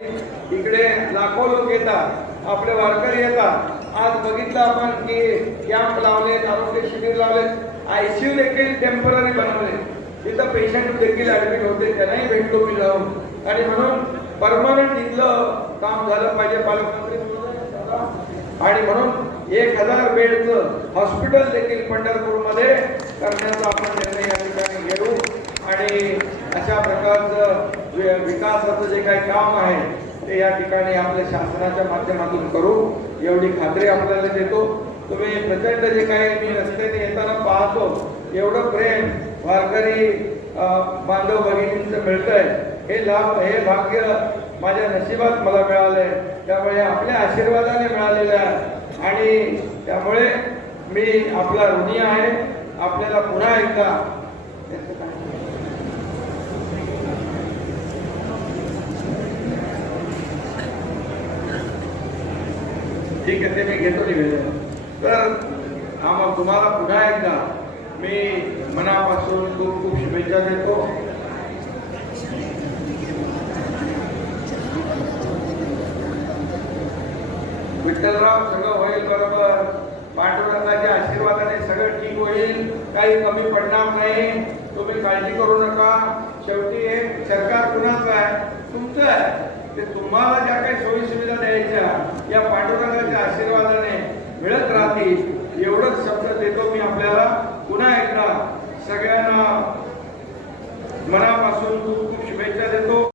इकडे लाखो लोक येतात. आपले वारकरी येतात. आज बघितलं आपण की कॅम्प लावलेत आरोग्य शिबिर लावलेत. आयसीयू देखील टेंपररी बनवले. तिथं पेशंट देखील ऍडमिट होते. त्यांनाही भेटलो मी जाऊन. आणि म्हणून परमनंट इथलं काम झालं पाहिजे. पालकमंत्री आणि म्हणून एक हजार बेडचं हॉस्पिटल देखील पंढरपूरमध्ये करण्याचा आपण निर्णय या ठिकाणी घेऊ. आणि अशा प्रकारचं विकासाचं जे काही काम आहे ते या ठिकाणी आपल्या शासनाच्या माध्यमातून करू. एवढी खात्री आपल्याला देतो. तुम्ही प्रचंड जे काही मी रस्त्याने येताना पाहतो एवढं प्रेम वारकरी बांधव भगिनींचं मिळतंय. हे लाभ हे भाग्य माझ्या नशिबात मला मिळालंय. त्यामुळे आपल्या आशीर्वादाने मिळालेलं आहे. आणि त्यामुळे मी आपला ऋणी आहे. आपल्याला पुन्हा एकदा ठीक आहे ते मी घेतो निवेदन तर आम्हा तुम्हाला पुन्हा एकदा मी मनापासून खूप खूप शुभेच्छा देतो. विठ्ठलराव सगळं होईल बरोबर. पांडुरंगाच्या आशीर्वादाने सगळं ठीक होईल. काही कमी पडणार नाही. तुम्ही काळजी करू नका. शेवटी एक सरकार कुणाचं आहे? तुमचं आहे. ते तुम्हाला ज्या काही सोयी सुविधा द्यायच्या या मनापासून खूप खूप